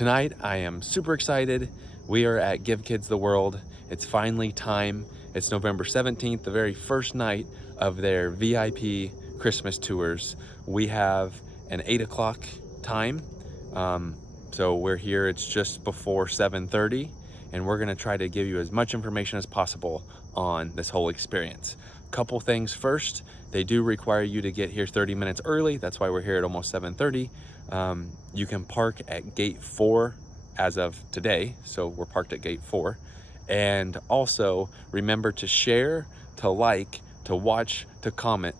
Tonight, I am super excited. We are at Give Kids the World. It's finally time. It's November 17th, the very first night of their VIP Christmas tours. We have an 8 o'clock time. So we're here, it's just before 7:30, and we're gonna try to give you as much information as possible on this whole experience. Couple things first, they do require you to get here 30 minutes early. That's why we're here at almost 7:30. You can park at gate 4 as of today. So we're parked at gate 4. And also remember to share, to like, to watch, to comment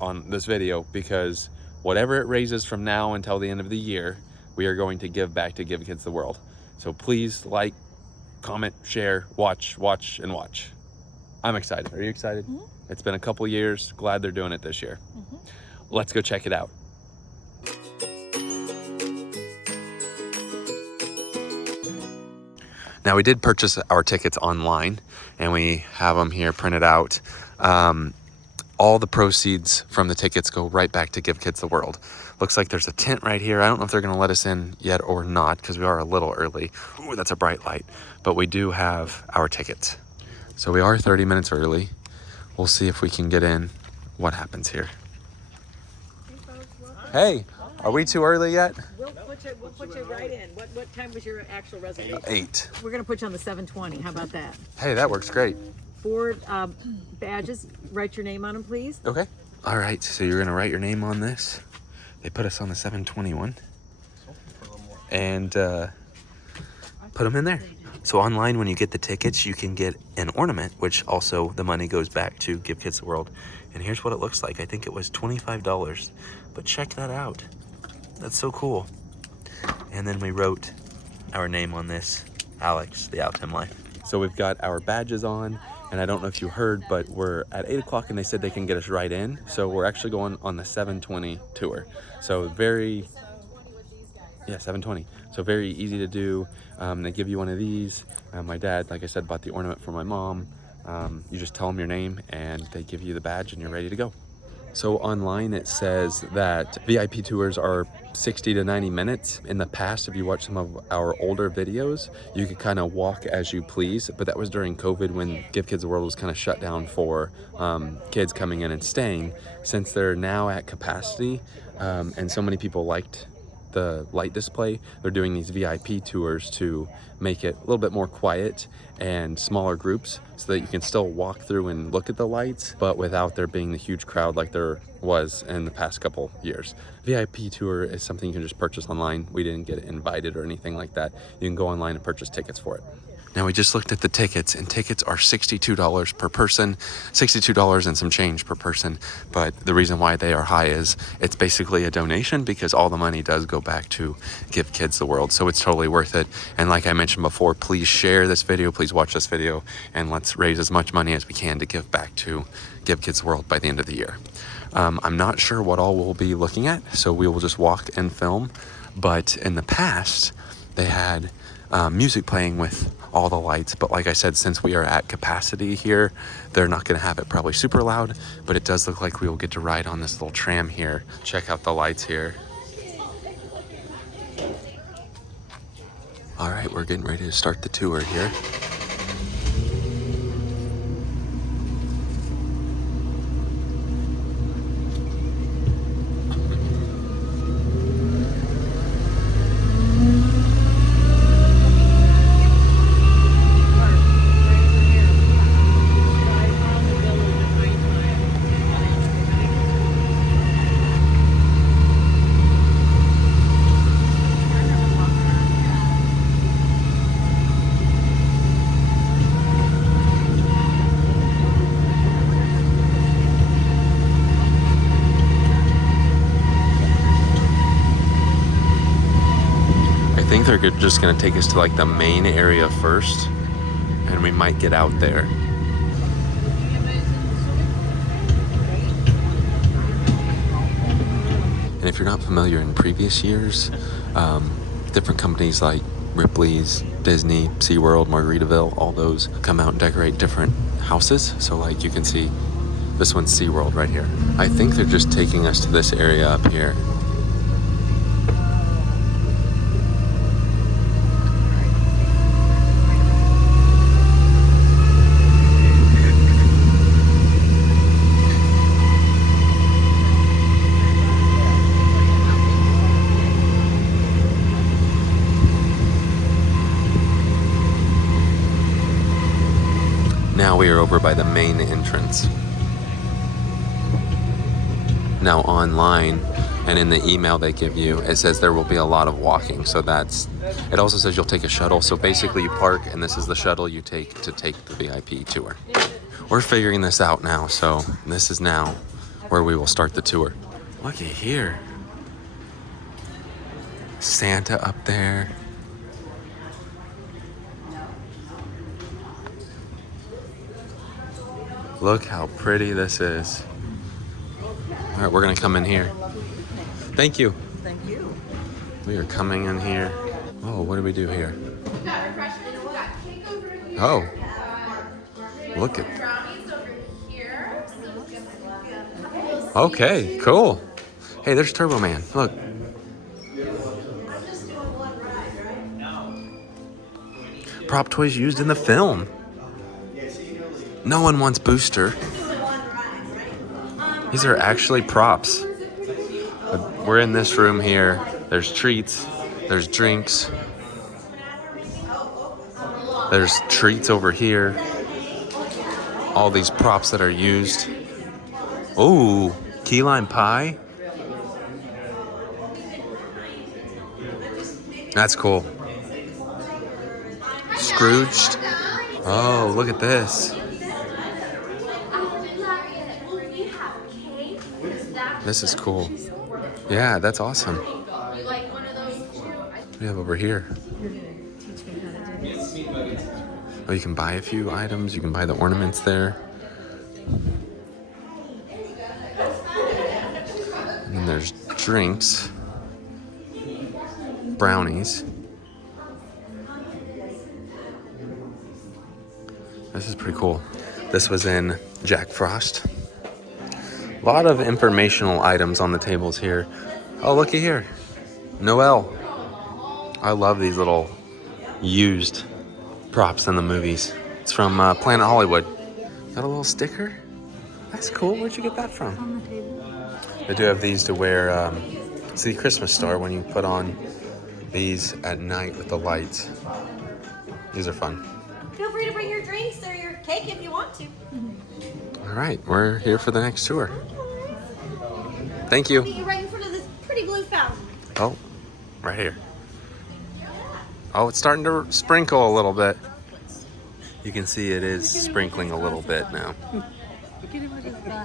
on this video, because whatever it raises from now until the end of the year, we are going to give back to Give Kids the World. So please like, comment, share, watch, and watch. I'm excited. Are you excited? Mm-hmm. It's been a couple years. Glad they're doing it this year. Mm-hmm. Let's go check it out. Now, we did purchase our tickets online, and we have them here printed out. All the proceeds from the tickets go right back to Give Kids the World. Looks like there's a tent right here. I don't know if they're gonna let us in yet or not, because we are a little early. Ooh, that's a bright light. But we do have our tickets. So we are 30 minutes early. We'll see if we can get in. What happens here? Hey, are we too early yet? We'll put you right in. What time was your actual reservation? 8. We're going to put you on the 7:20. How about that? Hey, that works great. 4 badges. Write your name on them, please. Okay. All right, so you're gonna write your name on this. They put us on the 721 and put them in there. So online, when you get the tickets, you can get an ornament, which also the money goes back to Give Kids the World. And here's what it looks like. I think it was $25, but check that out. That's so cool. And then we wrote our name on this, Alex, the Altem Life. So we've got our badges on, and I don't know if you heard, but we're at 8 o'clock and they said they can get us right in. So we're actually going on the 7:20 tour. So 7:20. So very easy to do. They give you one of these. My dad, like I said, bought the ornament for my mom. You just tell them your name and they give you the badge and you're ready to go. So online it says that VIP tours are 60 to 90 minutes. In the past, if you watch some of our older videos, you could kind of walk as you please, but that was during COVID when Give Kids the World was kind of shut down for kids coming in and staying. Since they're now at capacity and so many people liked the light display, they're doing these VIP tours to make it a little bit more quiet and smaller groups so that you can still walk through and look at the lights, but without there being the huge crowd like there was in the past couple years. VIP tour is something you can just purchase online. We didn't get invited or anything like that. You can go online and purchase tickets for it. Now, we just looked at the tickets, and tickets are $62 per person, $62 and some change per person. But the reason why they are high is it's basically a donation, because all the money does go back to Give Kids the World. So it's totally worth it. And like I mentioned before, please share this video, please watch this video, and let's raise as much money as we can to give back to Give Kids the World by the end of the year. I'm not sure what all we'll be looking at, so we will just walk and film. But in the past, they had music playing with all the lights, but like I said, since we are at capacity here, they're not going to have it probably super loud, but it does look like we will get to ride on this little tram here. Check out the lights here. All right, we're getting ready to start the tour here. I think they're just going to take us to like the main area first, and we might get out there. And if you're not familiar, in previous years, different companies like Ripley's, Disney, SeaWorld, Margaritaville, all those come out and decorate different houses. So like you can see, this one's SeaWorld right here. I think they're just taking us to this area up here. Now we are over by the main entrance. Now online and in the email they give you, it says there will be a lot of walking. So it also says you'll take a shuttle. So basically you park and this is the shuttle you take to take the VIP tour. We're figuring this out now. So this is now where we will start the tour. Look at here. Santa up there. Look how pretty this is. All right, we're gonna come in here. Thank you. Thank you. We are coming in here. Oh, what do we do here? Oh, look at. Okay, cool. Hey, there's Turbo Man. Look. Prop toys used in the film. No one wants Booster. These are actually props. We're in this room here. There's treats. There's drinks. There's treats over here. All these props that are used. Oh, key lime pie. That's cool. Scrooged. Oh, look at this. This is cool. Yeah, that's awesome. What do we have over here? Oh, you can buy a few items. You can buy the ornaments there. And then there's drinks. Brownies. This is pretty cool. This was in Jack Frost. A lot of informational items on the tables here. Oh, looky here. Noel. I love these little used props in the movies. It's from Planet Hollywood. Got a little sticker? That's cool. Where'd you get that from? On the table. They do have these to wear. See Christmas Star when you put on these at night with the lights. These are fun. Feel free to bring your drinks or your cake if you want to. All right, we're here for the next tour. Thank you. Meet you right in front of this pretty blue fountain. Oh, right here. Oh, it's starting to sprinkle a little bit. You can see it is sprinkling a little bit now.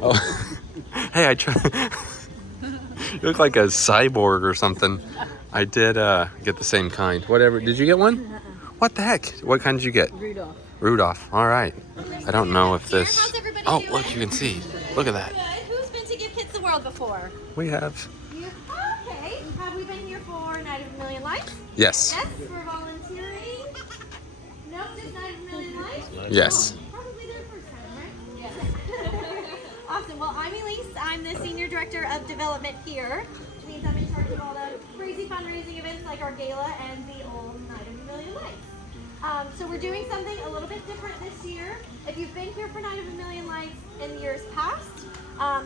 Oh, hey, I tried. You look like a cyborg or something. I did get the same kind. Whatever. Did you get one? What the heck? What kind did you get? Rudolph. Rudolph. All right. I don't know if this. How's everybody Oh, doing? look, you can see. Look at that. Good. Who's been to Give Kids the World before? We have. You? Okay. Have we been here for Night of a Million Lights? Yes. Yes. For volunteering? Nope. Just Night of a Million Lights? Yes. Probably their first time, right? Yes. Awesome. Well, I'm Elise. I'm the Senior Director of Development here, which means I'm in charge of all the crazy fundraising events like our gala and the old Night of a Million Lights. So we're doing something a little bit different this year. If you've been here for Night of a Million Lights in years past,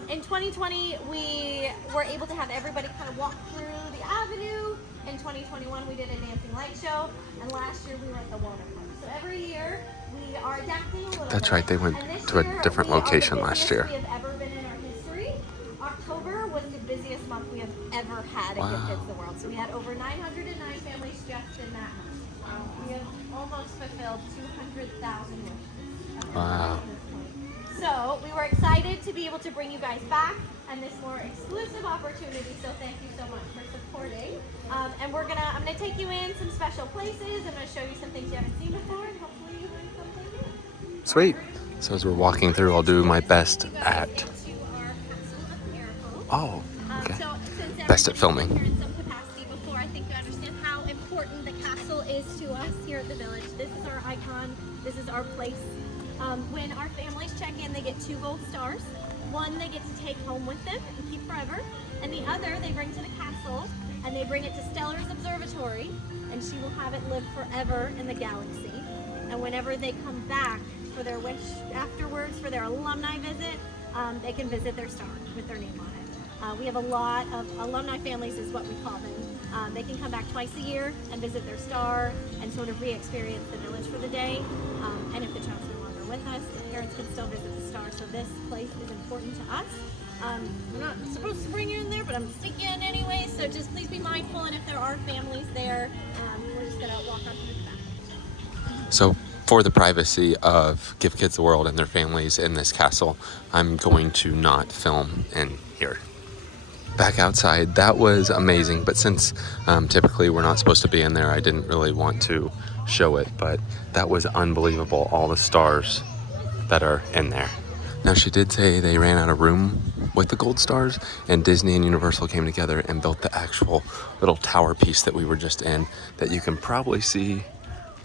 in 2020 we were able to have everybody kind of walk through the avenue. In 2021 we did a dancing light show, and last year we were at the water park. So every year we are adapting a little bit. That's right. They went And this to a year, different we are the location last busiest year. we have ever been in our history. October was the busiest month we have ever had at Wow. Give Kids the World. So we had over 909 families just in that month. We have almost fulfilled 200,000 wishes. Wow. So we were excited to be able to bring you guys back and this more exclusive opportunity. So thank you so much for supporting. And I'm gonna take you in some special places. I'm gonna show you some things you haven't seen before, and hopefully you learn something new. Sweet. So as we're walking through, I'll do my best at. Oh, okay. So since Best at filming. everybody's been here in some capacity before, I think you understand how important the castle is to us here at the village. This is our icon. This is our place. When our families check in, they get 2 gold stars. One they get to take home with them and keep forever, and the other they bring to the castle and they bring it to Stellar's Observatory, and she will have it live forever in the galaxy. And whenever they come back for their wish afterwards, for their alumni visit, they can visit their star with their name on it. We have a lot of alumni families is what we call them. They can come back twice a year and visit their star and sort of re-experience the village for the day. And if the child's no longer with us. The parents can still visit the star, so this place is important to us. We're not supposed to bring you in there, but I'm sneaking in anyway, so just please be mindful, and if there are families there, we're just gonna walk on through the back. So for the privacy of Give Kids the World and their families in this castle, I'm going to not film in here. Back outside, that was amazing, but since typically we're not supposed to be in there, I didn't really want to show it, but that was unbelievable, all the stars that are in there. Now, she did say they ran out of room with the gold stars, and Disney and Universal came together and built the actual little tower piece that we were just in, that you can probably see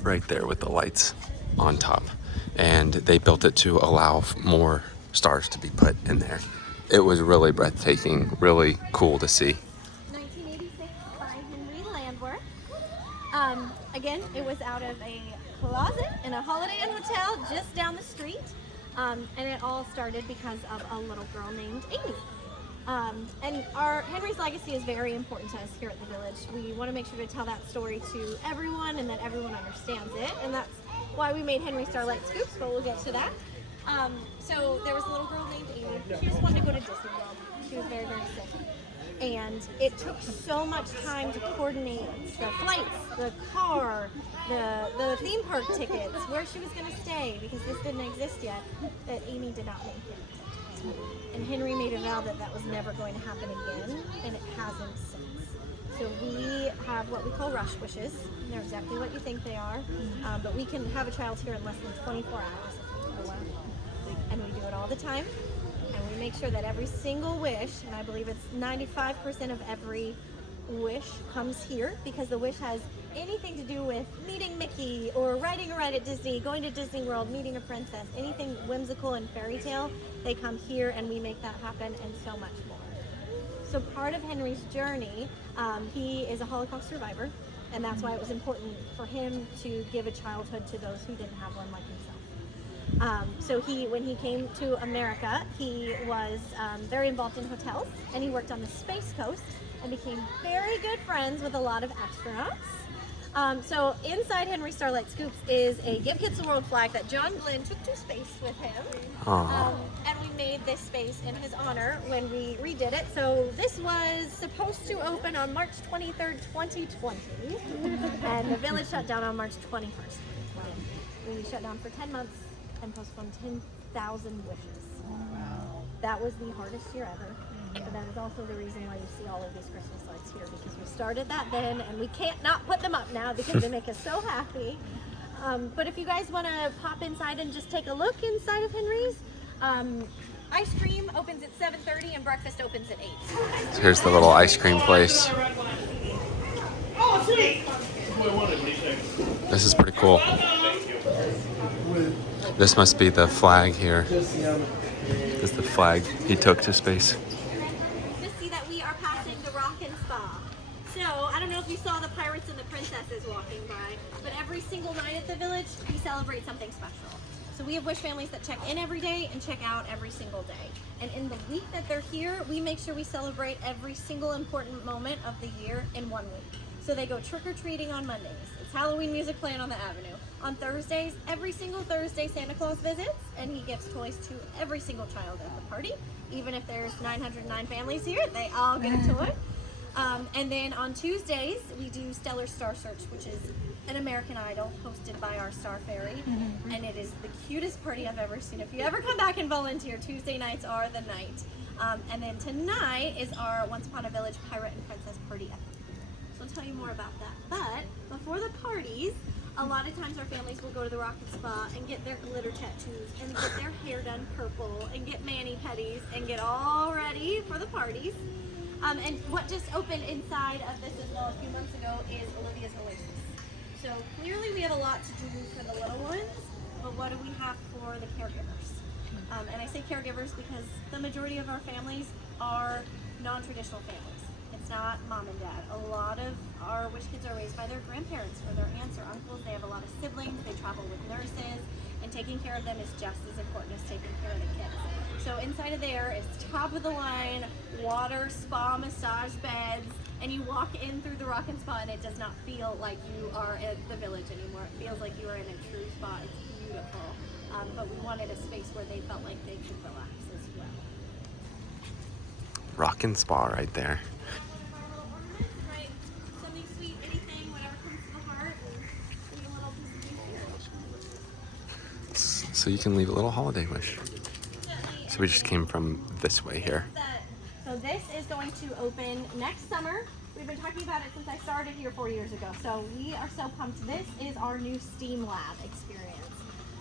right there with the lights on top. And they built it to allow more stars to be put in there. It was really breathtaking, really cool to see. 1986 by Henry Landworth. Again, it was out of a closet in a Holiday Inn hotel just down the street. And it all started because of a little girl named Amy. And Henry's legacy is very important to us here at the Village. We want to make sure to tell that story to everyone and that everyone understands it. And that's why we made Henry Starlight Scoops, but we'll get to that. So there was a little girl named Amy. She just wanted to go to Disney World. She was very, very sick. And it took so much time to coordinate the flights, the car, the theme park tickets, where she was going to stay, because this didn't exist yet, that Amy did not make it. And Henry made a vow that that was never going to happen again, and it hasn't since. So we have what we call rush wishes. And they're exactly what you think they are, but we can have a child here in less than 24 hours if we want. And we do it all the time. And we make sure that every single wish, and I believe it's 95% of every wish comes here, because the wish has anything to do with meeting Mickey or riding a ride at Disney, going to Disney World, meeting a princess, anything whimsical and fairy tale, they come here and we make that happen, and so much more. So part of Henry's journey, he is a Holocaust survivor, and that's why it was important for him to give a childhood to those who didn't have one like himself. So when he came to America, he was very involved in hotels, and he worked on the Space Coast and became very good friends with a lot of astronauts. So inside Henry Starlight Scoops is a Give Kids the World flag that John Glenn took to space with him. And we made this space in his honor when we redid it. So this was supposed to open on March 23rd, 2020, and the Village shut down on March 21st. We shut down for 10 months and postponed 10,000 wishes. Wow. That was the hardest year ever. But that is also the reason why you see all of these Christmas lights here, because we started that then, and we can't not put them up now because they make us so happy. But if you guys want to pop inside and just take a look inside of Henry's, ice cream opens at 7:30 and breakfast opens at 8. So here's the little ice cream place. Oh, sweet! This is pretty cool. This must be the flag here. This is the flag he took to space. Just see that we are passing the Rock and Spa. So, I don't know if you saw the pirates and the princesses walking by, but every single night at the Village, we celebrate something special. So we have Wish families that check in every day and check out every single day. And in the week that they're here, we make sure we celebrate every single important moment of the year in 1 week. So they go trick-or-treating on Mondays. It's Halloween music playing on the avenue. On Thursdays, every single Thursday, Santa Claus visits, and he gives toys to every single child at the party. Even if there's 909 families here, they all get a toy. And then on Tuesdays, we do Stellar Star Search, which is an American Idol hosted by our Star Fairy. And it is the cutest party I've ever seen. If you ever come back and volunteer, Tuesday nights are the night. And then tonight is our Once Upon a Village Pirate and Princess Party. So I'll tell you more about that. But before the parties, a lot of times our families will go to the Rock and Spa and get their glitter tattoos and get their hair done purple and get mani-pedis and get all ready for the parties. And what just opened inside of this as well a few months ago is Olivia's Oasis. So clearly we have a lot to do for the little ones, but what do we have for the caregivers? And I say caregivers because the majority of our families are non-traditional families. It's not mom and dad. A lot of our Wish kids are raised by their grandparents or their aunts or uncles. They have a lot of siblings. They travel with nurses, and taking care of them is just as important as taking care of the kids. So inside of there is top of the line water, spa, massage beds, and you walk in through the Rock and Spa and it does not feel like you are at the Village anymore. It feels like you are in a true spa. It's beautiful. But we wanted a space where they felt like they could relax as well. Rockin' spa right there. Right, something sweet, anything, whatever comes to the heart, and leave a little piece of you here. So you can leave a little holiday wish. So we just came from this way here. So this is going to open next summer. We've been talking about it since I started here 4 years ago. So we are so pumped. This is our new STEAM lab experience.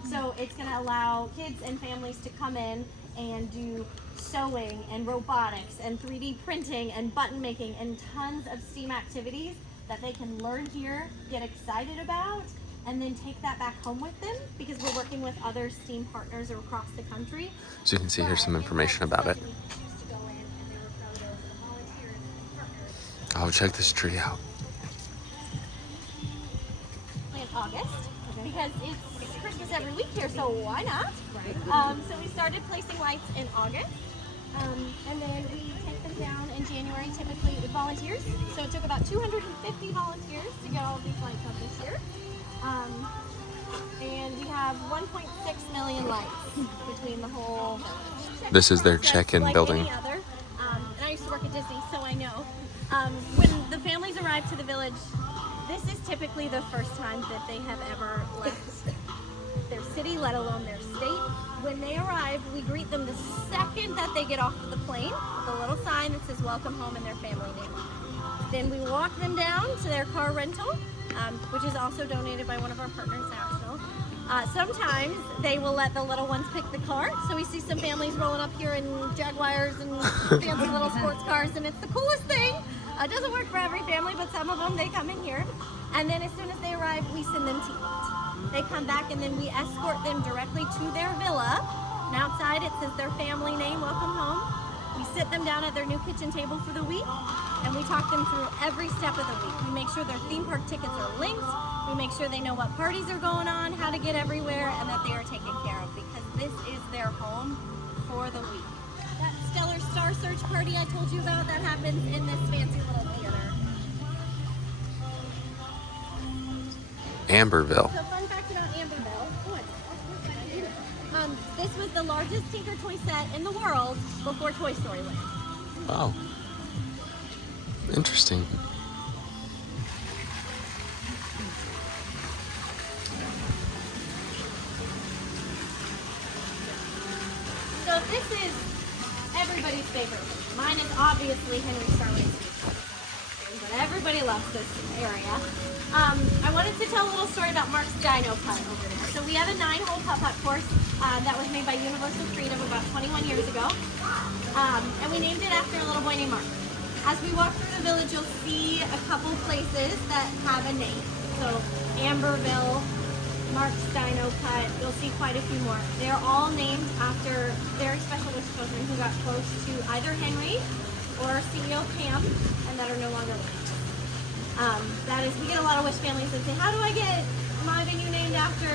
So it's going to allow kids and families to come in and do sewing and robotics and 3D printing and button making and tons of STEAM activities that they can learn here, get excited about, and then take that back home with them, because we're working with other STEAM partners across the country. So you can see here's some information about it. Oh, check this tree out. In August, because it's Christmas every week here, so why not? So we started placing lights in August, and then we take them down in January, typically with volunteers. So it took about 250 volunteers to get all of these lights up this year. And we have 1.6 million lights between the whole village. This is their check-in building. Any other. And I used to work at Disney, so I know. When the families arrive to the village, this is typically the first time that they have ever left their city, let alone their state. When they arrive, we greet them the second that they get off of the plane, with a little sign that says welcome home and their family name on it. Then we walk them down to their car rental, which is also donated by one of our partners, National. Sometimes they will let the little ones pick the car. So we see some families rolling up here in Jaguars and fancy little sports cars, and it's the coolest thing. It doesn't work for every family, but some of them, they come in here. And then as soon as they arrive, we send them to eat. They come back, and then we escort them directly to their villa. And outside it says their family name, welcome home. We sit them down at their new kitchen table for the week, and we talk them through every step of the week. We make sure their theme park tickets are linked. We make sure they know what parties are going on, how to get everywhere, and that they are taken care of, because this is their home for the week. That Stellar Star Search party I told you about, that happens in this fancy little theater. Amberville. So fun fact about Amberville. This was the largest Tinker Toy set in the world before Toy Story Land. Wow. Interesting. So this is everybody's favorite. Mine is obviously Henry Starlight's, but everybody loves this area. I wanted to tell a little story about Mark's Dino Putt over there. So we have a 9-hole putt-putt course that was made by Universal Freedom about 21 years ago. And we named it after a little boy named Mark. As we walk through the village, you'll see a couple places that have a name. So Amberville, Mark's Dino Putt, you'll see quite a few more. They're all named after very special wish children who got close to either Henry or CEO Pam, and that are no longer living. We get a lot of wish families that say, how do I get my venue named after?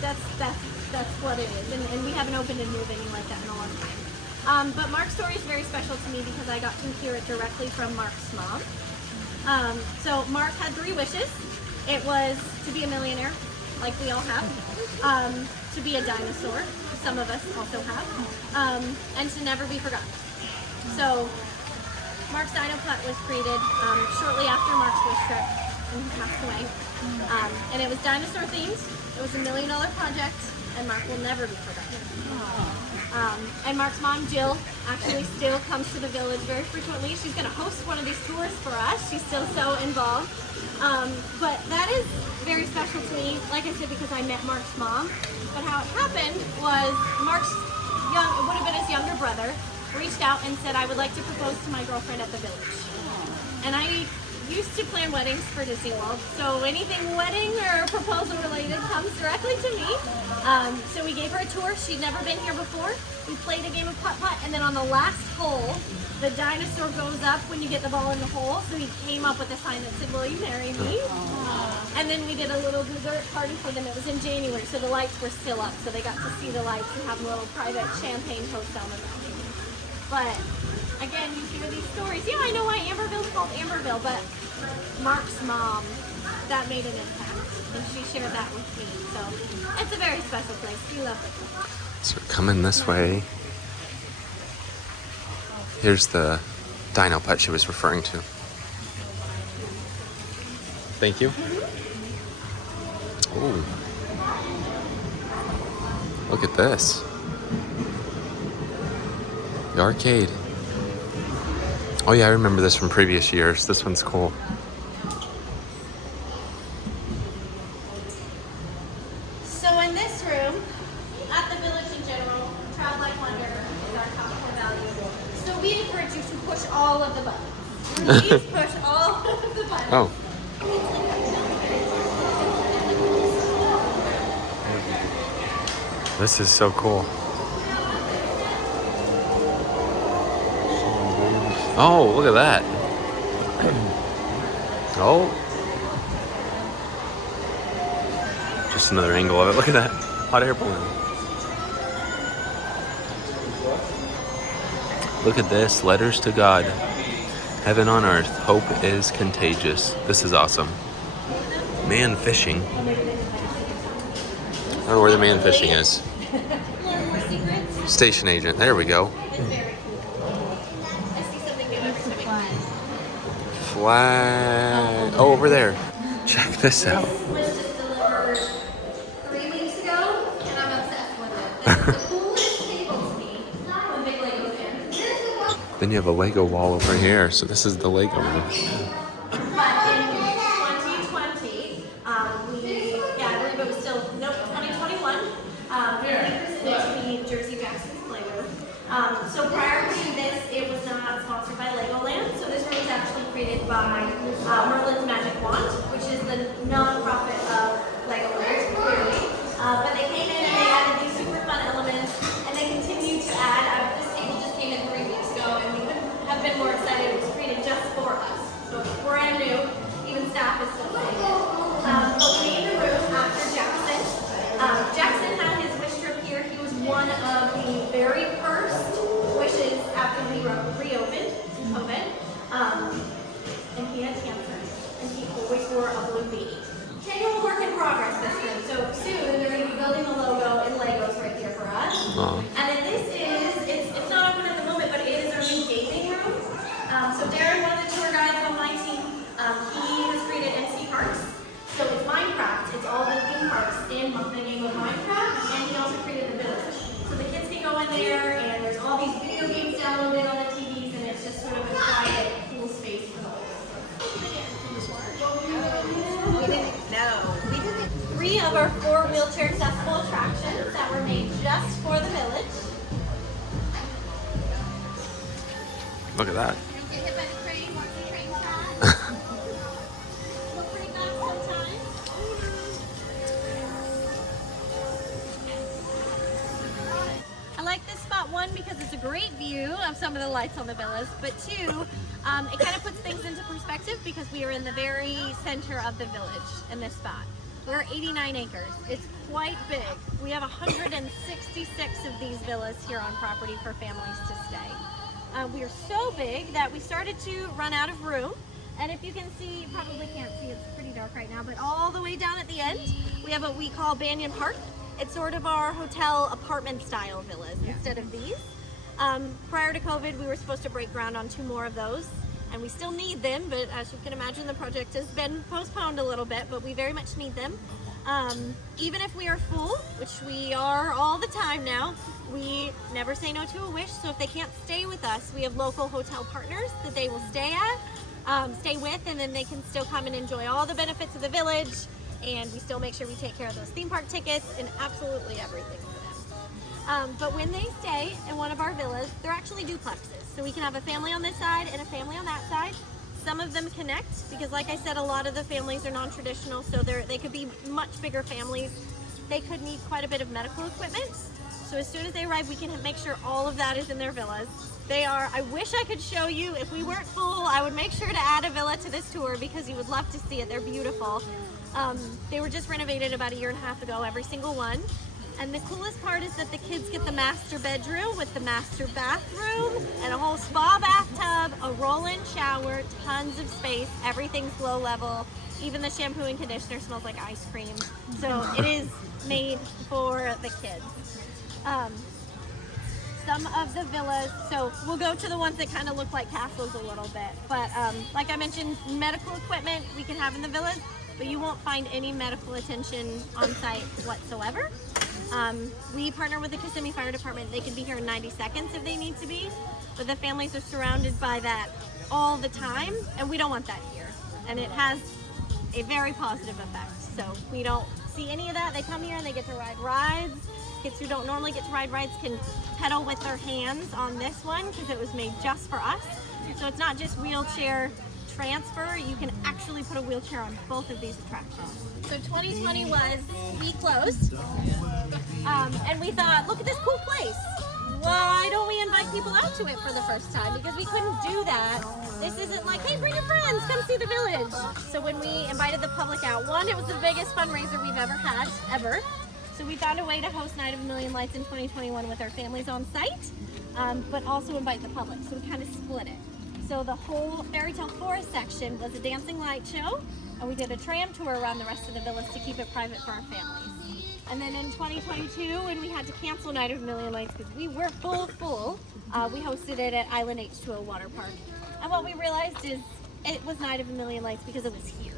That's what it is, and we haven't opened a new venue like that in a long time. But Mark's story is very special to me because I got to hear it directly from Mark's mom. So Mark had 3 wishes. It was to be a millionaire, like we all have, to be a dinosaur, some of us also have, and to never be forgotten. So Mark's Dino Putt was created shortly after Mark's wish trip, and he passed away. And it was dinosaur themed. It was $1 million project, and Mark will never be forgotten. And Mark's mom, Jill, actually still comes to the village very frequently. She's going to host one of these tours for us. She's still so involved. But that is very special to me, like I said, because I met Mark's mom. But how it happened was Mark's would have been his younger brother, reached out and said, I would like to propose to my girlfriend at the village. And I used to plan weddings for Disney World, so anything wedding or proposal related comes directly to me. So we gave her a tour. She'd never been here before. We played a game of putt-putt, and then on the last hole, the dinosaur goes up when you get the ball in the hole. So he came up with a sign that said, will you marry me? And then we did a little dessert party for them. It was in January, so the lights were still up, so they got to see the lights and have a little private champagne toast down the mountain. But again, you hear these stories. Yeah, I know why Amberville's called Amberville, but Mark's mom, that made an impact, and she shared that with me. So it's a very special place. We love it. So we're coming this way. Here's the dino pet she was referring to. Thank you. Ooh. Look at this. The arcade. Oh yeah, I remember this from previous years. This one's cool. So in this room, at the village in general, childlike wonder is our top core value. So we encourage you to push all of the buttons. Please push all of the buttons. Oh. This is so cool. Oh, look at that. Oh. Just another angle of it. Look at that. Hot air balloon. Look at this. Letters to God. Heaven on earth. Hope is contagious. This is awesome. Man fishing. I don't know where the man fishing is. Station agent. There we go. Flag. Oh, over there. Check this out. This was just delivered 3 weeks ago, and I'm obsessed with it. This is the coolest table to me. I'm a big Lego fan. Then you have a Lego wall over here. So this is the Lego room. But in 2020, I believe it was still, 2021, we presented to Jersey Jackson's Playroom. So prior to this, it was not sponsored by Legoland. So this room was actually created by Merlin's Magic Wand, which is the non-profit of Legoland, clearly. But they came in and they added these super fun elements, and they continue to add. This table just came in 3 weeks ago, and we couldn't have been more excited. It was created just for us. So it's brand new. Even staff is still saying it. But we named the room after Jackson. Jackson had his wish to appear. He was one of the very first wishes after we reopened in COVID. And he had cancer. And he always wore a blue beanie. Genuine work in progress, this room. So soon they're going to be building the logo in Legos right here for us. And then this is, it's not open at the moment, but it is our new gaming room. So Darren, one of the tour guides on my team, he has created NC Parks. So it's Minecraft. It's all the theme parks in the game of Minecraft. And he also created the village. So the kids can go in there, and there's all these video games downloaded on the TVs, and it's just sort of a quiet, cool space for the whole. We didn't know. We didn't. 3 of our 4 wheelchair accessible attractions that were made just for the village. Look at that. Don't get hit by the train, watch the train pass. Look pretty fast sometimes. I like this spot, 1, because it's a great view of some of the lights on the villas, but 2, it kind of puts things into perspective because we are in the very center of the village in this spot. We're 89 acres. It's quite big. We have 166 of these villas here on property for families to stay. We are so big that we started to run out of room. And if you can see, you probably can't see, it's pretty dark right now, but all the way down at the end, we have what we call Banyan Park. It's sort of our hotel apartment style villas instead of these. Prior to COVID, we were supposed to break ground on 2 more of those, and we still need them, but as you can imagine, the project has been postponed a little bit, but we very much need them. Even if we are full, which we are all the time now, we never say no to a wish. So if they can't stay with us, we have local hotel partners that they will stay with, and then they can still come and enjoy all the benefits of the village. And we still make sure we take care of those theme park tickets and absolutely everything for them. But when they stay in one of our villas, they're actually duplexes. So we can have a family on this side and a family on that side. Some of them connect because, like I said, a lot of the families are non-traditional, so they could be much bigger families. They could need quite a bit of medical equipment. So as soon as they arrive, we can make sure all of that is in their villas. I wish I could show you. If we weren't full, I would make sure to add a villa to this tour because you would love to see it. They're beautiful. They were just renovated about 1.5 years ago, every single one. And the coolest part is that the kids get the master bedroom with the master bathroom and a whole spa bathtub, a roll-in shower, tons of space, everything's low level. Even the shampoo and conditioner smells like ice cream. So it is made for the kids. Some of the villas, so we'll go to the ones that kind of look like castles a little bit. But like I mentioned, medical equipment we can have in the villas, but you won't find any medical attention on site whatsoever. We partner with the Kissimmee Fire Department. They can be here in 90 seconds if they need to be, but the families are surrounded by that all the time, and we don't want that here. And it has a very positive effect. So we don't see any of that. They come here and they get to ride rides. Kids who don't normally get to ride rides can pedal with their hands on this one because it was made just for us. So it's not just wheelchair transfer, you can actually put a wheelchair on both of these attractions. So 2020 we closed, and we thought, look at this cool place. Why don't we invite people out to it for the first time? Because we couldn't do that. This isn't like, hey, bring your friends, come see the village. So when we invited the public out, one, it was the biggest fundraiser we've ever had, ever. So we found a way to host Night of a Million Lights in 2021 with our families on site, but also invite the public. So we kind of split it. So the whole Fairy Tale Forest section was a dancing light show, and we did a tram tour around the rest of the village to keep it private for our families. And then in 2022, when we had to cancel Night of a Million Lights because we were full, we hosted it at Island H2O Water Park. And what we realized is it was Night of a Million Lights because it was here.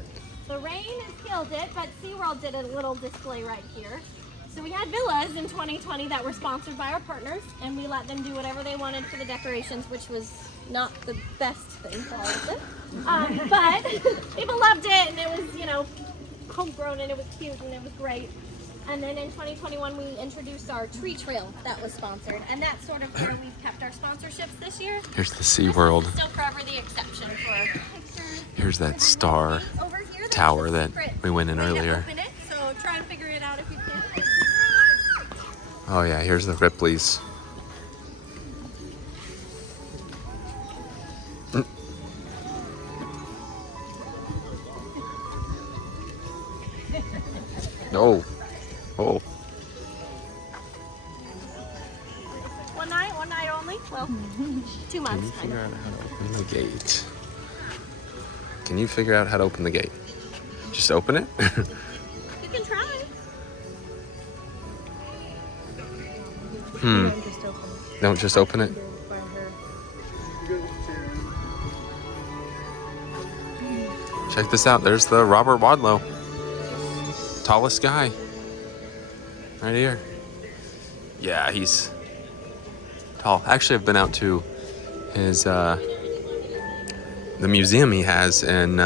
The rain has killed it, but SeaWorld did a little display right here. So we had villas in 2020 that were sponsored by our partners, and we let them do whatever they wanted for the decorations, which was not the best thing for all of them. But people loved it, and it was, you know, homegrown, and it was cute, and it was great. And then in 2021, we introduced our tree trail that was sponsored, and that's sort of where we've kept our sponsorships this year. Here's the SeaWorld. Still forever the exception for pictures. Here's that star Over here, tower that we went in earlier. Open it, so try and figure it out if you can. Oh yeah, here's the Ripley's. Oh. Oh. One night only? Well, 2 months. Can you figure out how to open the gate? Can you figure out how to open the gate? Just open it? You can try. Don't just open it? Check this out. There's the Robert Wadlow. Tallest guy. Right here. Yeah, he's tall. Actually, I've been out to his, the museum he has in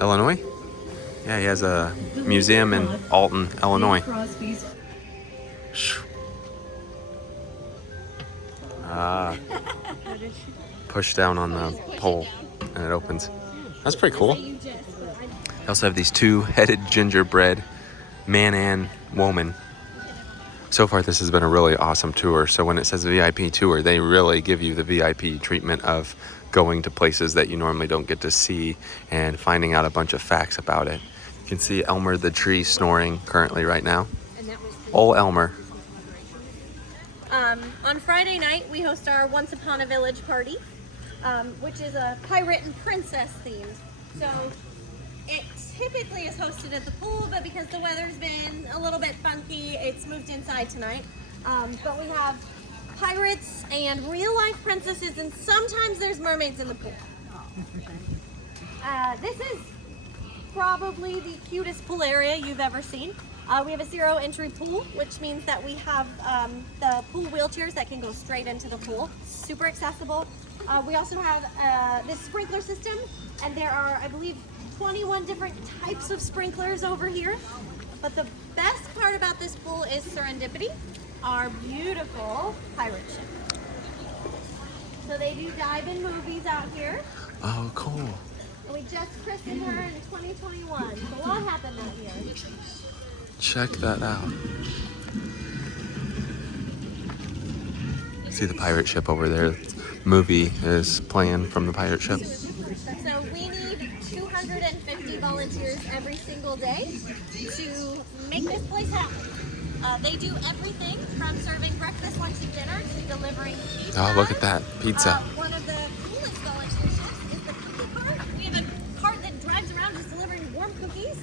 Illinois. Yeah, he has a museum in Alton, Illinois. Push down on the pole and it opens. That's pretty cool. They also have these two-headed gingerbread man and woman. So far, this has been a really awesome tour. So when it says VIP tour, they really give you the VIP treatment of going to places that you normally don't get to see and finding out a bunch of facts about it. You can see Elmer the tree snoring currently right now. Old Elmer. On Friday night, we host our Once Upon a Village party, which is a pirate and princess themed. So it typically is hosted at the pool, but because the weather's been a little bit funky, it's moved inside tonight. But we have pirates and real life princesses, and sometimes there's mermaids in the pool. This is probably the cutest pool area you've ever seen. We have a zero entry pool, which means that we have the pool wheelchairs that can go straight into the pool. Super accessible. We also have this sprinkler system, and there are, I believe, 21 different types of sprinklers over here. But the best part about this pool is Serendipity, our beautiful pirate ship. So they do dive-in movies out here. Oh, cool. And we just christened her in 2021. So a lot happened that year. Check that out. See the pirate ship over there. Movie is playing from the pirate ship. So we need 250 volunteers every single day to make this place happen. They do everything from serving breakfast, lunch, and dinner to delivering pizza. Oh, look at that. Pizza. One of the coolest volunteerships is the cookie cart. We have a cart that drives around just delivering warm cookies.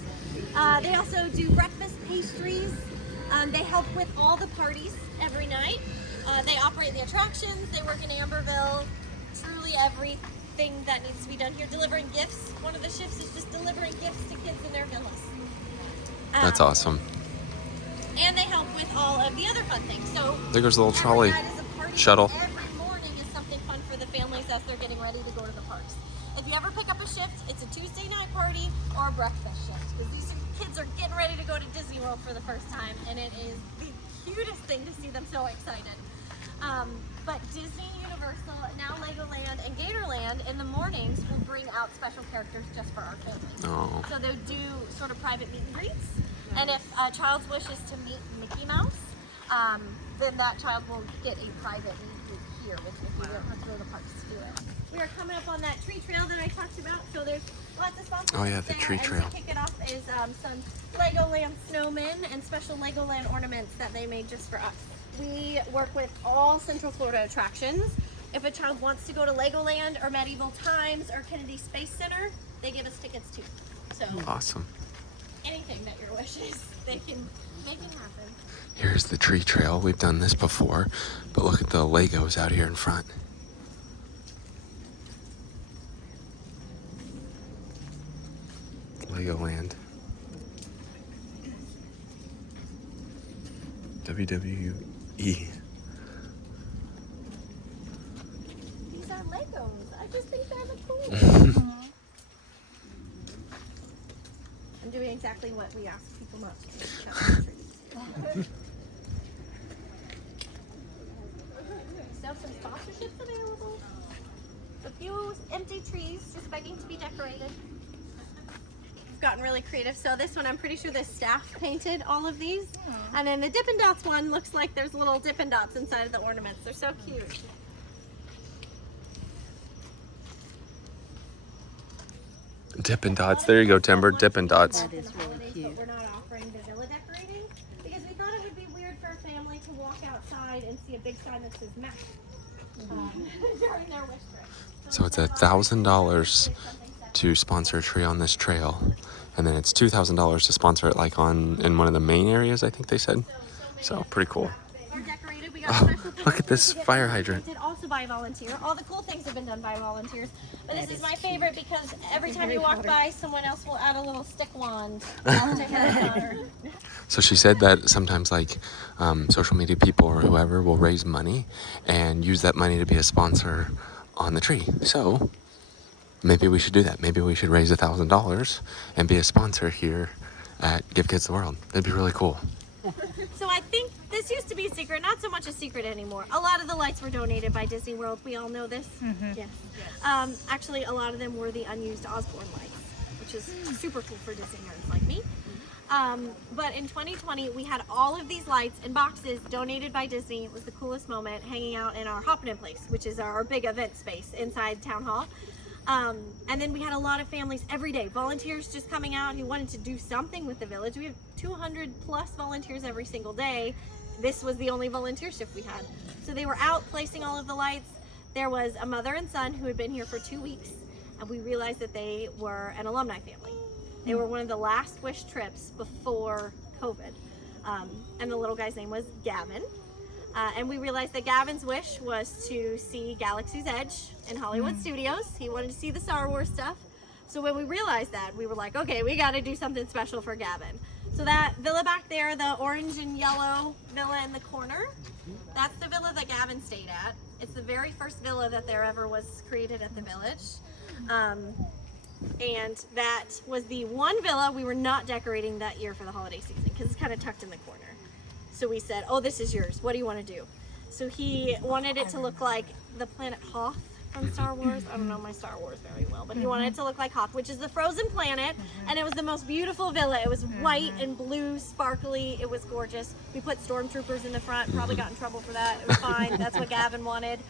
They also do breakfast pastries. They help with all the parties every night. They operate the attractions. They work in Amberville. Truly everything that needs to be done here. Delivering gifts. One of the shifts is just delivering gifts to kids in their villas. That's awesome. And they help with all of the other fun things. So There goes the little trolley shuttle. Every morning is something fun for the families as they're getting ready to go to the parks. If you ever pick up a shift, it's a Tuesday night party or a breakfast shift, because these kids are getting ready to go to Disney World for the first time, and it is the cutest thing to see them so excited. But Disney, Universal, now Legoland, and Gatorland in the mornings will bring out special characters just for our families. Oh. So they'll do sort of private meet and greets, and if a child's wish is to meet Mickey Mouse, then that child will get a private meet and greet here with Mickey. We don't have to go to the parks to do it. We are coming up on that tree trail that I talked about, so there's lots of sponsors. Oh yeah, the tree trail. And to kick it off is some Legoland snowmen and special Legoland ornaments that they made just for us. We work with all Central Florida attractions. If a child wants to go to Legoland or Medieval Times or Kennedy Space Center, they give us tickets too. So Awesome. anything that your wish is, they can make it happen. Here's the tree trail. We've done this before, but look at the Legos out here in front. Legoland. WWE. These are Legos. I just think they're the coolest. I'm doing exactly what we asked people not to do. Still have some sponsorships available. A few empty trees just begging to be decorated. We've gotten really creative. So this one, I'm pretty sure the staff painted all of these. And then the Dippin' Dots one looks like there's little Dippin' Dots inside of the ornaments. They're so cute. Dippin' Dots. There you go, Timber. Dippin' Dots. That is really cute. But we're not offering the villa decorating because we thought it would be weird for a family to walk outside and see a big sign that says Mac during their wish trip. So it's $1,000 to sponsor a tree on this trail, and then it's $2,000 to sponsor it like in one of the main areas, I think they said. So pretty cool. Are decorated. We got special Look at this fire hydrant. Did also by a volunteer. All the cool things have been done by volunteers. But this is my favorite because every time you walk by, someone else will add a little stick wand to her daughter. So she said that sometimes like social media people or whoever will raise money and use that money to be a sponsor on the tree. So maybe we should do that. Maybe we should raise $1,000 and be a sponsor here at Give Kids the World. That'd be really cool. So I think this used to be a secret, not so much a secret anymore. A lot of the lights were donated by Disney World. We all know this. Yes. Actually, a lot of them were the unused Osborne lights, which is super cool for Disney nerds like me. But in 2020, we had all of these lights in boxes donated by Disney. It was the coolest moment, hanging out in our Hoppin' Place, which is our big event space inside Town Hall. And then we had a lot of families every day, volunteers just coming out who wanted to do something with the village. We have 200 plus volunteers every single day. This was the only volunteer shift we had. So they were out placing all of the lights. There was a mother and son who had been here for 2 weeks, and we realized that they were an alumni family. They were one of the last wish trips before COVID. And the little guy's name was Gavin. And we realized that Gavin's wish was to see Galaxy's Edge in Hollywood Studios. He wanted to see the Star Wars stuff. So when we realized that, we were like, okay, we got to do something special for Gavin. So that villa back there, the orange and yellow villa in the corner, that's the villa that Gavin stayed at. It's the very first villa that there ever was created at the village. And that was the one villa we were not decorating that year for the holiday season because it's kind of tucked in the corner. So we said, oh, this is yours. What do you want to do? So he wanted it to look like the planet Hoth from Star Wars. I don't know my Star Wars very well, but he wanted it to look like Hoth, which is the frozen planet. And it was the most beautiful villa. It was white and blue, sparkly. It was gorgeous. We put stormtroopers in the front. Probably got in trouble for that. It was fine. That's what Gavin wanted.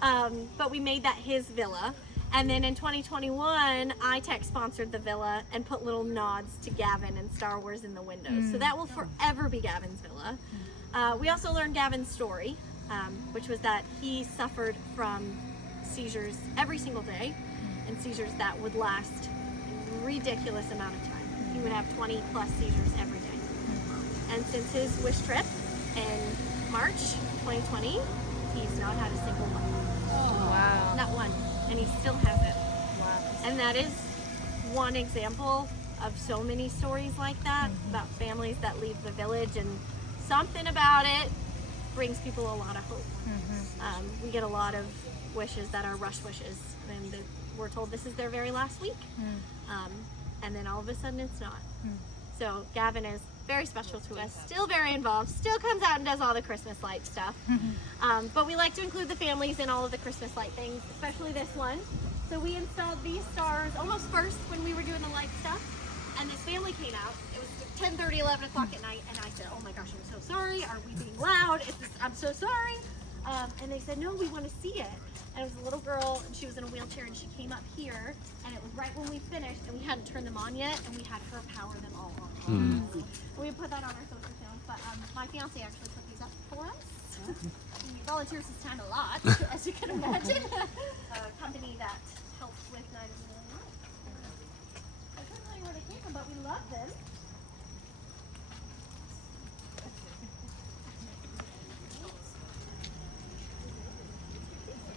But we made that his villa. And then in 2021, iTech sponsored the villa and put little nods to Gavin and Star Wars in the windows. So that will forever be Gavin's villa. We also learned Gavin's story, which was that he suffered from seizures every single day, and seizures that would last a ridiculous amount of time. he would have 20 plus seizures every day. And since his wish trip in March 2020, he's not had a single one. Oh, wow. Not one. And he still hasn't. Wow. And that is one example of so many stories like that, about families that leave the village, and something about it brings people a lot of hope. We get a lot of wishes that are rush wishes, and we're told this is their very last week. And then all of a sudden it's not. So Gavin is very special to us, still very involved, still comes out and does all the Christmas light stuff. But we like to include the families in all of the Christmas light things, especially this one. So we installed these stars almost first when we were doing the light stuff. And this family came out. It was 10:30, 11 o'clock at night, and I said, "Oh my gosh, I'm so sorry. Are we being loud? I'm so sorry." And they said, "No, we want to see it." And it was a little girl, and she was in a wheelchair, and she came up here, and it was right when we finished, and we hadn't turned them on yet, and we had her power them all on. We put that on our social channels, but my fiance actually put these up for us. He volunteers his time a lot, as you can imagine. A company that helps with Night of the Million Lights. I couldn't tell you where they came from, but we love them.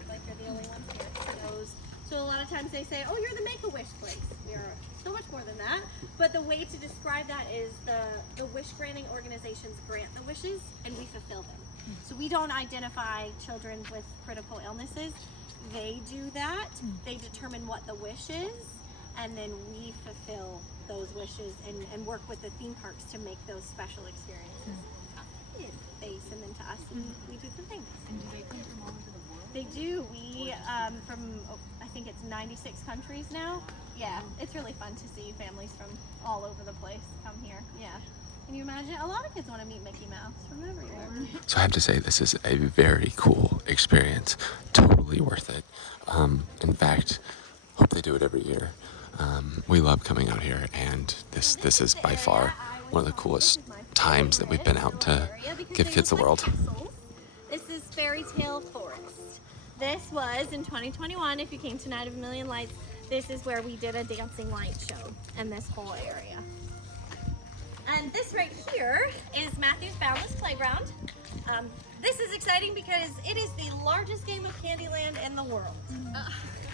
Like you're the only ones here who knows. So a lot of times they say, "Oh, you're the Make-A-Wish place." We are so much more than that. But the way to describe that is the wish granting organizations grant the wishes and we fulfill them. So we don't identify children with critical illnesses. They do that. They determine what the wish is, and then we fulfill those wishes and work with the theme parks to make those special experiences. They send them to us and we do the things. And do they come from all over the world? They do. We, from, I think it's 96 countries now. Yeah, it's really fun to see families from all over the place come here. Yeah. Can you imagine? A lot of kids want to meet Mickey Mouse from everywhere. So I have to say, this is a very cool experience. Totally worth it. In fact, hope they do it every year. We love coming out here, and this is by far one of the coolest times that we've been out to give kids the world. This is Fairy Tale Forest. This was in 2021, if you came to Night of a Million Lights, this is where we did a dancing light show in this whole area. And this right here is Matthew's Boundless Playground. This is exciting because it is the largest game of Candyland in the world.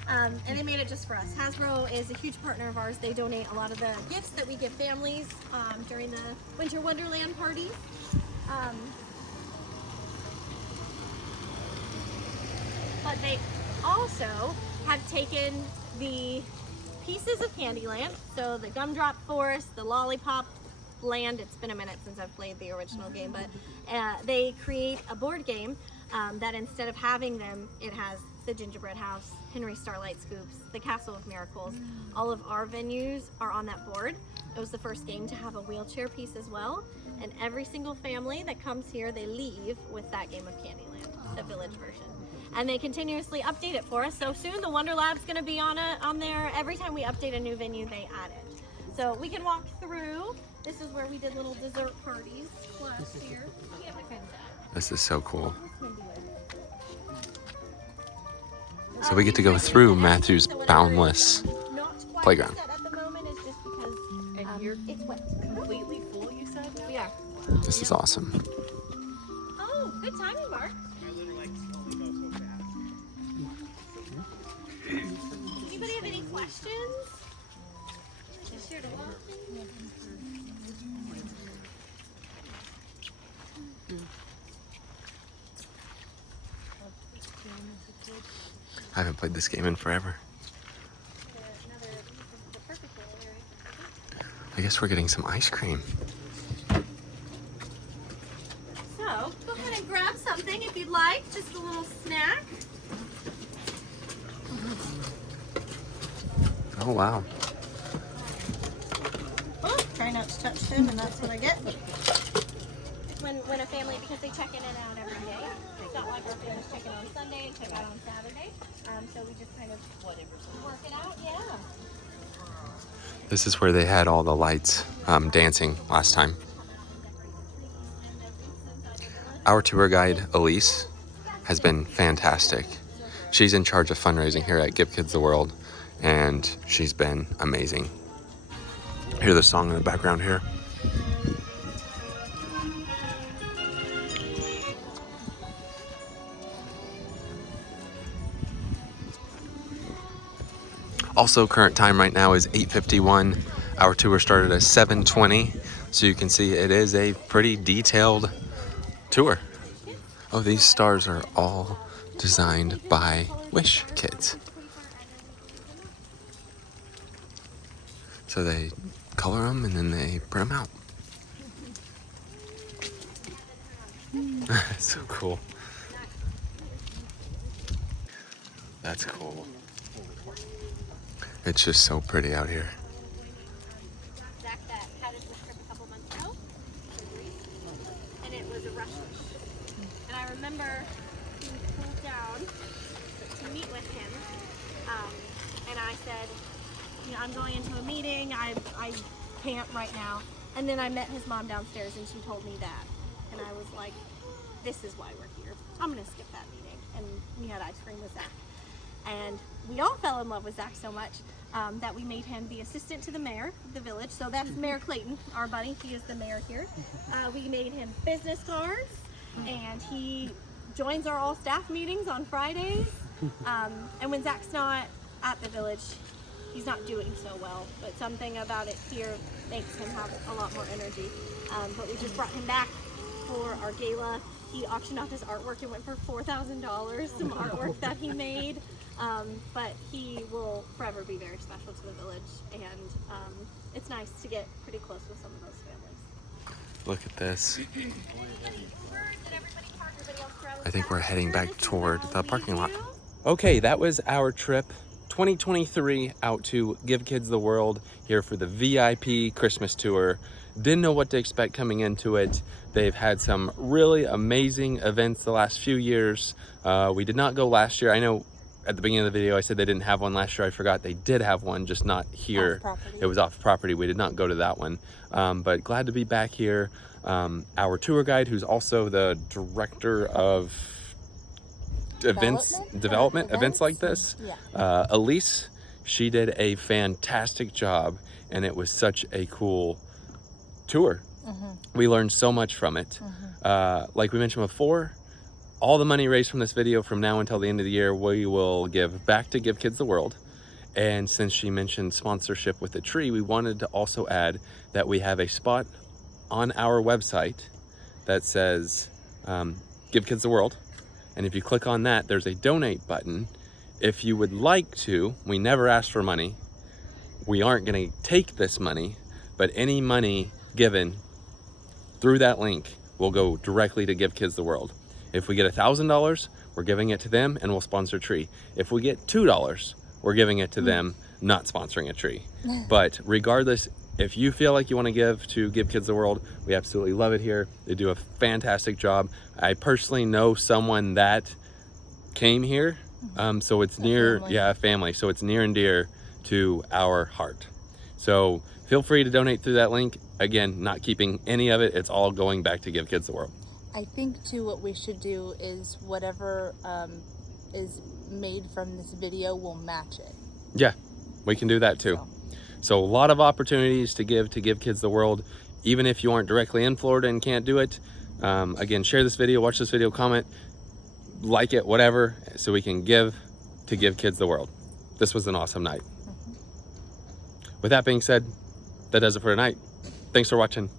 And they made it just for us. Hasbro is a huge partner of ours. They donate a lot of the gifts that we give families during the Winter Wonderland parties. But they also have taken the pieces of Candyland, so the Gumdrop Forest, the Lollipop Land. It's been a minute since I've played the original game, but they create a board game that instead of having them, it has the Gingerbread House, Henry Starlight Scoops, the Castle of Miracles. All of our venues are on that board. It was the first game to have a wheelchair piece as well, and every single family that comes here, they leave with that game of Candyland, the village version. And they continuously update it for us. So soon the Wonder Lab's gonna be on there. Every time we update a new venue, they add it. So we can walk through. This is where we did little dessert parties last year. This is so cool. So we get to go through Matthew's Boundless Playground. At the moment is just because And you're it's wet. completely full, you said? We are. This is awesome. Oh, good timing, Mark. Anybody have any questions? Just here to walk. I haven't played this game in forever. I guess we're getting some ice cream. So, go ahead and grab something if you'd like, just a little snack. Oh, wow. Oh, try not to touch them, and that's what I get. When a family, because they check in and out every day. It's not like our families check in on Sunday and check out on Saturday. So we just kind of work it out, yeah. This is where they had all the lights dancing last time. Our tour guide, Elise, has been fantastic. She's in charge of fundraising here at Give Kids the World, and she's been amazing. Hear the song in the background here. Also, current time right now is 8:51. Our tour started at 7:20, so you can see it is a pretty detailed tour. Oh, these stars are all designed by Wish kids. So they color them and then they print them out. That's so cool. That's cool. It's just so pretty out here. Zach that had his trip a couple months ago to Greece, and it was a rush. And I remember being pulled down to meet with him, and I said, you know, I'm going into a meeting, I can't right now. And then I met his mom downstairs and she told me that. And I was like, this is why we're here. I'm gonna skip that meeting. And we had ice cream with Zach. And we all fell in love with Zach so much that we made him the assistant to the mayor of the village. So that's Mayor Clayton, our buddy. He is the mayor here. We made him business cards, and he joins our all staff meetings on Fridays. And when Zach's not at the village, he's not doing so well. But something about it here makes him have a lot more energy. But we just brought him back for our gala. He auctioned off his artwork. It went for $4,000, some artwork that he made. But he will forever be very special to the village, and it's nice to get pretty close with some of those families. Look at this. I think we're heading back toward the parking lot. Okay, that was our trip 2023 out to Give Kids the World here for the VIP Christmas tour. Didn't know what to expect coming into it. They've had some really amazing events the last few years. We did not go last year. I know at the beginning of the video I said they didn't have one last year. I forgot they did have one, just not here. It was off property. We did not go to that one. But glad to be back here. Our tour guide, who's also the director of events like this, Elise, she did a fantastic job, and it was such a cool tour. We learned so much from it. Like we mentioned before, all the money raised from this video from now until the end of the year, we will give back to Give Kids the World. And since she mentioned sponsorship with the tree, we wanted to also add that we have a spot on our website that says Give Kids the World. And if you click on that, there's a donate button. If you would like to, we never ask for money. We aren't gonna take this money, but any money given through that link will go directly to Give Kids the World. If we get $1,000, we're giving it to them and we'll sponsor a tree. If we get $2, we're giving it to them, not sponsoring a tree. But regardless, if you feel like you want to give to Give Kids the World, we absolutely love it here. They do a fantastic job. I personally know someone that came here, so it's family. So it's near and dear to our heart. So feel free to donate through that link. Again, not keeping any of it. It's all going back to Give Kids the World. I think too what we should do is whatever is made from this video will match it. Yeah, we can do that too. So a lot of opportunities to give Kids the World, even if you aren't directly in Florida and can't do it. Again, share this video, watch this video, comment, like it, whatever, so we can give to Give Kids the World. This was an awesome night. With that being said, that does it for tonight. Thanks for watching.